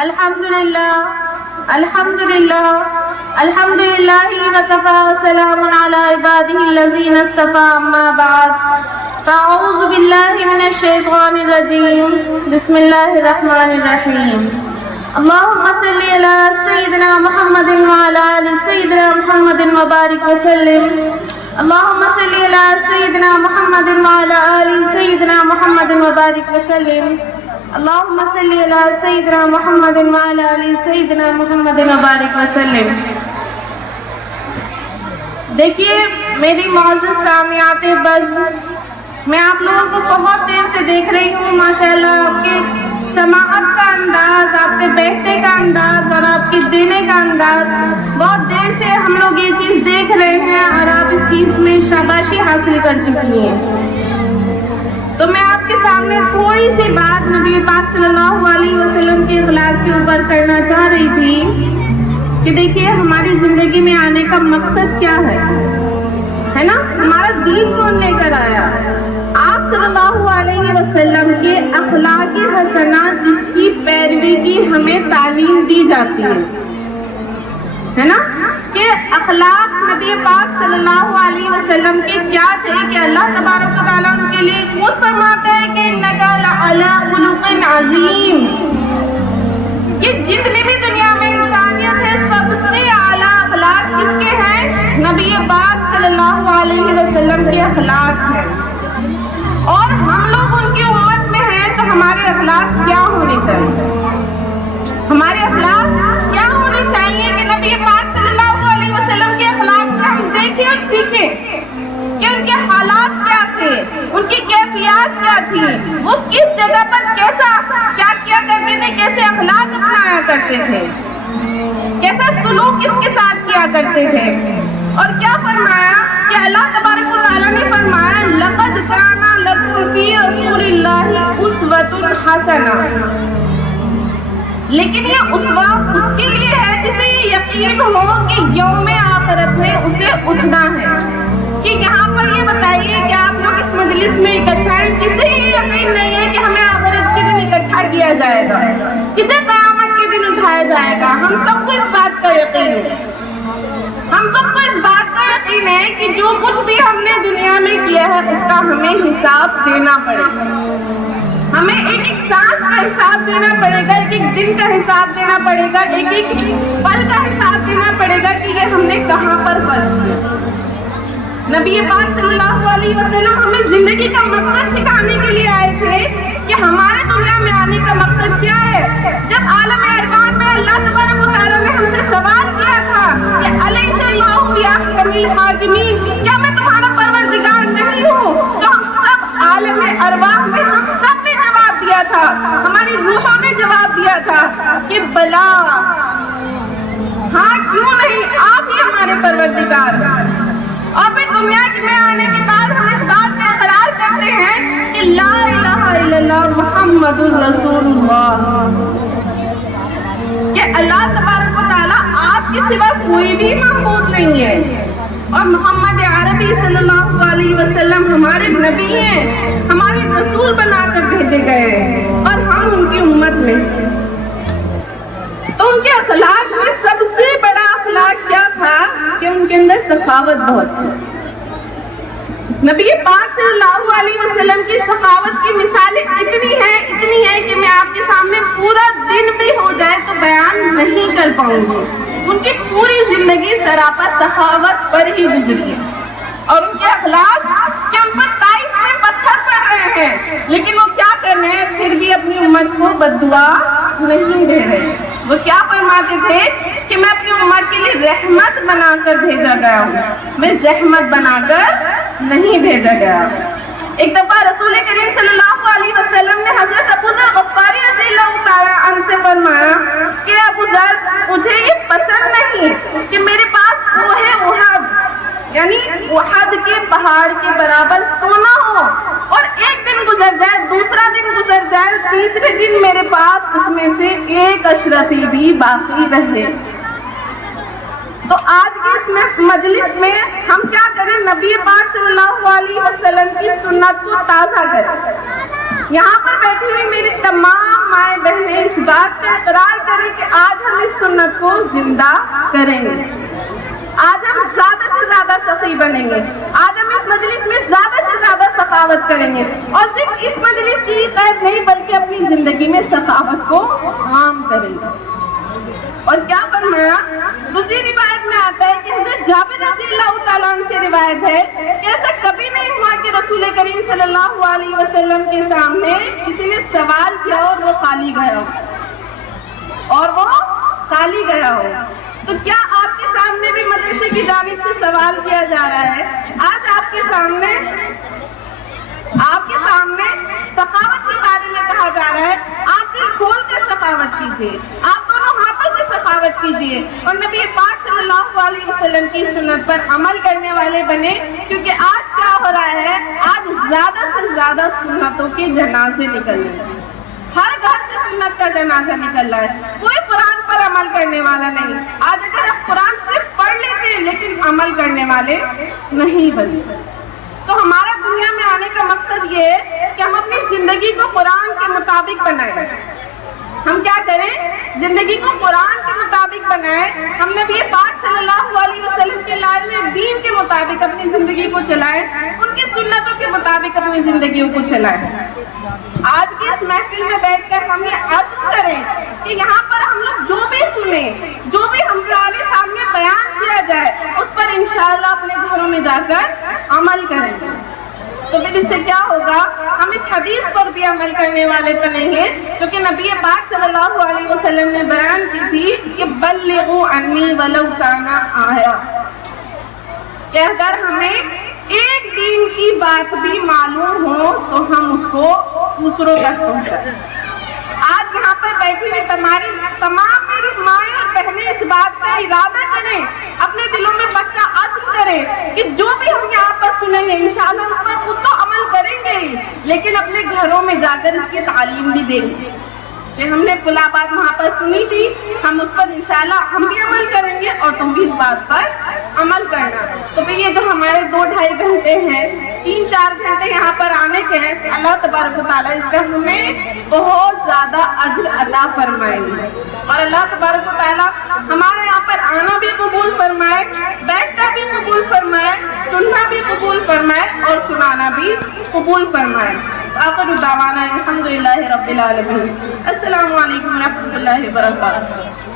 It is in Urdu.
الحمدللہ الحمدللہ الحمدللہ وکفی وسلام علی عبادہ الذین اصطفی اما بعد فاعوذ باللہ من الشیطان الرجیم بسم اللہ الرحمن الرحیم اللہم صلی علی سیدنا محمد وعلی آل سیدنا محمد وبارک وسلم اللہم صلی علی سیدنا محمد وعلی آل سیدنا محمد وبارک وسلم اللہم صلی علی سیدنا محمد وعلی آل سیدنا محمد وبارک وسلم۔ دیکھیے میری معزز سامعات بزم، میں آپ لوگوں کو بہت دیر سے دیکھ رہی ہوں، ماشاءاللہ آپ کے سماعت کا انداز، آپ کے بیٹھنے کا انداز اور آپ کے دینے کا انداز، بہت دیر سے ہم لوگ یہ چیز دیکھ رہے ہیں اور آپ اس چیز میں شاباشی حاصل کر چکی ہیں۔ تو میں آپ کے سامنے تھوڑی سی بات نبی پاک صلی اللہ علیہ وسلم کے اخلاق کے اوپر کرنا چاہ رہی تھی کہ دیکھیے ہماری زندگی میں آنے کا مقصد کیا ہے نا؟ ہمارا دین کون لے کر آیا؟ آپ صلی اللہ علیہ وسلم کے اخلاق حسنات جس کی پیروی کی ہمیں تعلیم دی جاتی ہے نا، کہ اخلاق نبی پاک صلی اللہ علیہ وسلم کے کیا تھے کہ اللہ تبارک و تعالیٰ ان کے لیے خود فرماتا ہے کہ انک لعلی خلق عظیم، کہ جتنی بھی دنیا میں انسانیت ہے سب سے اعلیٰ اخلاق کس کے ہیں؟ نبی پاک صلی اللہ علیہ وسلم کے اخلاق ہیں۔ اور ہم لوگ ان کی امت میں ہیں تو ہمارے اخلاق کیا ہونے چاہیے؟ ہمارے اخلاق کیا ہونے چاہیے کہ نبی پاک صلی اللہ علیہ وسلم کے اخلاق سے ہم دیکھیں اور سیکھیں کہ ان کے حالات کیا تھے، ان کی کیفیات کیا تھی، وہ کس جگہ پر کیسا کیا کیا کرتے تھے، کیسے اخلاق اپنایا کرتے تھے، کیسا سلوک کس کے ساتھ کیا کرتے تھے۔ اور کیا فرمایا کہ اللہ تبارک و تعالیٰ نے فرمایا لقد کان لکم فی رسول اللہ اسوۃ حسنہ، لیکن یہ اسوہ اس کے لیے ہے جسے یہ یقین ہو کہ یوم آخرت میں اسے اٹھنا ہے۔ کہ یہاں پر یہ بتائیے کہ آپ لوگ اس مجلس میں اکٹھا ہیں، کسے یہ یقین نہیں ہے کہ ہمیں آخرت کے دن اکٹھا کیا جائے گا، کسے قیامت کے دن اٹھایا جائے گا؟ ہم سب کو اس بات کا یقین ہے، ہم سب کو اس بات کا یقین ہے کہ جو کچھ بھی ہم نے دنیا میں کیا ہے اس کا ہمیں حساب دینا پڑے گا، ہمیں ایک ایک سانس کا حساب دینا پڑے گا، ایک ایک دن کا حساب دینا پڑے گا، ایک ایک پل کا حساب دینا پڑے گا کہ یہ ہم نے کہاں پر خرچ کیا۔ نبی پاک صلی اللہ علیہ وسلم ہمیں زندگی کا مقصد سکھانے کے لیے آئے تھے کہ ہمارے دنیا میں آنے کا مقصد کیا ہے۔ جب عالم ارواح میں اللہ تبارک و تعالیٰ نے ہم سے سوال کیا تھا کہ الیس اللہ باحکم الحاکمین، کیا میں تمہارا پروردگار نہیں ہوں؟ تو ہم سب عالم ارواح میں ہم سب نے جواب دیا تھا، ہماری روحوں نے جواب دیا تھا کہ بلا، ہاں کیوں نہیں، آپ ہی ہمارے پروردگار ہیں۔ اور پھر دنیا میں آنے کے بعد ہم اس بات پہ اقرار کرتے ہیں کہ لا الہ الا اللہ محمد رسول اللہ، کہ اللہ تبارک و تعالیٰ آپ کے سوا کوئی بھی معبود نہیں ہے، اور محمد عربی صلی اللہ علیہ وسلم ہمارے نبی ہیں، ہمارے رسول بنا کر بھیجے گئے ہیں اور ہم ان کی امت میں۔ تو ان کے اخلاق میں سب سے بڑا اخلاق کیا تھا کہ ان کے اندر سخاوت بہت تھی۔ نبی پاک صلی اللہ علیہ وسلم کی سخاوت کی مثالیں اتنی ہیں کہ میں آپ کے سامنے پورا دن بھی ہو جائے تو بیان نہیں کر پاؤں گی۔ ان کی پوری زندگی سراپا سخاوت پر ہی گزری ہے، اور ان کے اخلاق کہ ان پر طائف میں پتھر پڑ رہے ہیں لیکن وہ کیا کر رہے ہیں، پھر بھی اپنی امت کو بددعا نہیں دے رہے۔ وہ کیا فرماتے تھے کہ میں اپنی امت کے لیے رحمت بنا کر بھیجا گیا ہوں، میں زحمت بنا کر نہیں بھیجا گیا۔ ایک دفعہ رسول کریم صلی اللہ علیہ وسلم نے حضرت ابو ذر غفاری رضی اللہ تعالیٰ عنہ سے فرمایا کہ ابو ذر، مجھے یہ پسند نہیں کہ میرے پاس کوہ احد، یعنی احد کے پہاڑ کے برابر سونا ہو، اور ایک دن گزر جائے، دوسرا دن گزر جائے، تیسرے دن میرے پاس اس میں سے ایک اشرفی بھی باقی رہے۔ تو آج کے اس مجلس میں ہم کیا کریں؟ نبی پاک صلی اللہ علیہ وسلم کی سنت کو تازہ کریں. یہاں پر بیٹھی ہوئی میری تمام مائیں بہنیں اس بات کا اقرار کریں کہ آج ہم اس سنت کو زندہ کریں گے. آج ہم زیادہ سے زیادہ سخی بنیں گے. آج ہم اس مجلس میں زیادہ سے زیادہ سخاوت کریں گے. اور صرف اس مجلس کی قید نہیں بلکہ اپنی زندگی میں سخاوت کو عام کریں گے. اور کیا فرمایا؟ دوسری روایت میں آتا ہے کہ حضرت جابر رضی اللہ تعالیٰ عنہ سے روایت ہے کہ ایسا کبھی نہیں ہوا کہ رسول کریم صلی اللہ علیہ وسلم کے سامنے کسی نے سوال کیا اور وہ خالی گیا ہو. تو کیا آپ کے سامنے بھی مدرسے کی جانب سے سوال کیا جا رہا ہے؟ آج آپ کے سامنے سخاوت کے بارے میں کہا جا رہا ہے. آپ دل کھول کر سخاوت کیجیے, آپ دونوں ہاتھوں سے سخاوت کیجیے اور نبی پاک صلی اللہ علیہ وسلم کی سنت پر عمل کرنے والے بنے. کیونکہ آج کیا ہو رہا ہے؟ آج زیادہ سے زیادہ سنتوں کے جنازے نکل رہے ہیں. ہر گھر سے سنت کا جنازہ نکل رہا ہے. کوئی قرآن پر عمل کرنے والا نہیں. آج اگر آپ قرآن صرف پڑھ لیتے ہیں لیکن عمل کرنے والے نہیں بنتے. تو ہمارا دنیا میں آنے کا مقصد یہ ہے کہ ہم اپنی زندگی کو قرآن کے مطابق بنائیں. ہم کیا کریں؟ زندگی کو قرآن کے مطابق بنائیں. ہم نبی پاک صلی اللہ علیہ وسلم کے لائے ہوئے دین کے مطابق اپنی زندگی کو چلائیں, ان کی سنتوں کے مطابق اپنی زندگیوں کو چلائیں. آج کی اس محفل میں بیٹھ کر ہم یہ عزم کریں کہ یہاں پر ہم لوگ جو بھی سنیں, جو بھی ہمارے سامنے بیان کیا جائے, اس پر انشاءاللہ اپنے گھروں میں جا کر عمل کریں. تو پھر اس سے کیا ہوگا؟ ہم اس حدیث پر بھی عمل کرنے والے بنیں گے جو کہ نبی پاک صلی اللہ علیہ وسلم نے بیان کی تھی کہ بلغوا عنی ولو کان آیا, کہ اگر ہمیں ایک دین کی بات بھی معلوم ہو تو ہم اس کو دوسروں تک پہنچائیں. آج یہاں پر بیٹھی ہوئی تمام میری مائیں اور بہنیں اس بات کا ارادہ کریں, اپنے دلوں میں پکا عزم کریں کہ جو بھی ہم یہاں پر سنیں گے انشاءاللہ اس پر خود تو عمل کریں گے ہی, لیکن اپنے گھروں میں جا کر اس کی تعلیم بھی دیں گے کہ ہم نے فلاں بات وہاں پر سنی تھی, ہم اس پر انشاءاللہ ہم بھی عمل کریں گے اور تم بھی اس بات پر عمل کرنا. تو پھر یہ جو ہمارے 2-2.5 گھنٹے ہیں, 3-4 گھنٹے یہاں پر آنے کے ہیں, اللہ تبارک و تعالیٰ اس کا ہمیں بہت زیادہ اجر عطا فرمائے گے. اور اللہ تبارک و تعالیٰ ہمارے یہاں پر آنا بھی قبول فرمائے, بیٹھنا بھی قبول فرمائے, سننا بھی قبول فرمائے اور سنانا بھی قبول فرمائے. آخر دعوانا الحمدللہ رب العالمین. السلام علیکم ورحمۃ اللہ وبرکاتہ.